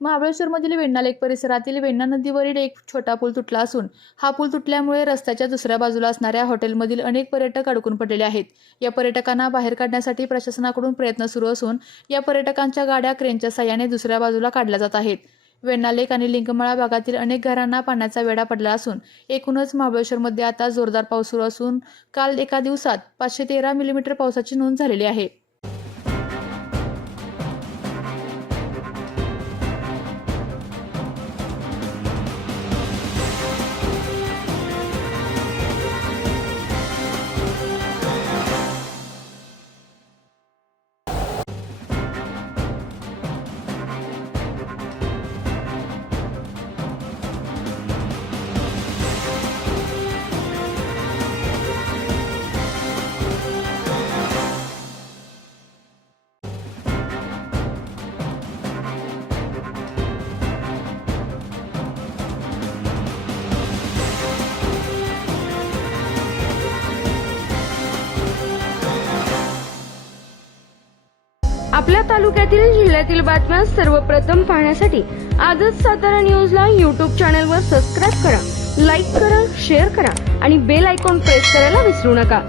महाबळेश्वरमधील वेण्णा लेक परिसरातील वेण्णा नदीवरील एक छोटा पूल तुटला असून हा पूल तुटल्यामुळे रस्त्याच्या दुसऱ्या बाजूला असणाऱ्या हॉटेलमधील अनेक पर्यटक अडकून पडलेले आहेत। या पर्यटकांना बाहेर काढण्यासाठी प्रशासनाकडून प्रयत्न सुरू असून या पर्यटकांच्या गाड्या क्रेनच्या साहाय्याने दुसऱ्या बाजूला काढल्या जात आहेत। वेण्णा लेक आणि लिंगमाळा भागातील अनेक घरांना पाण्याचा वेढा पडला असून एकूणच महाबळेश्वरमध्ये आता जोरदार पाऊस सुरू असून काल एका दिवसात 513 मिलीमीटर पावसाची नोंद झालेली आहे। आपल्या तालुक्यातील जिल्ह्यातील बातम्या सर्वप्रथम पाहण्यासाठी आजच सातारा न्यूजला YouTube चॅनलवर सबस्क्राइब करा, लाईक करा, शेअर करा आणि बेल आयकॉन प्रेस करायला विसरू नका।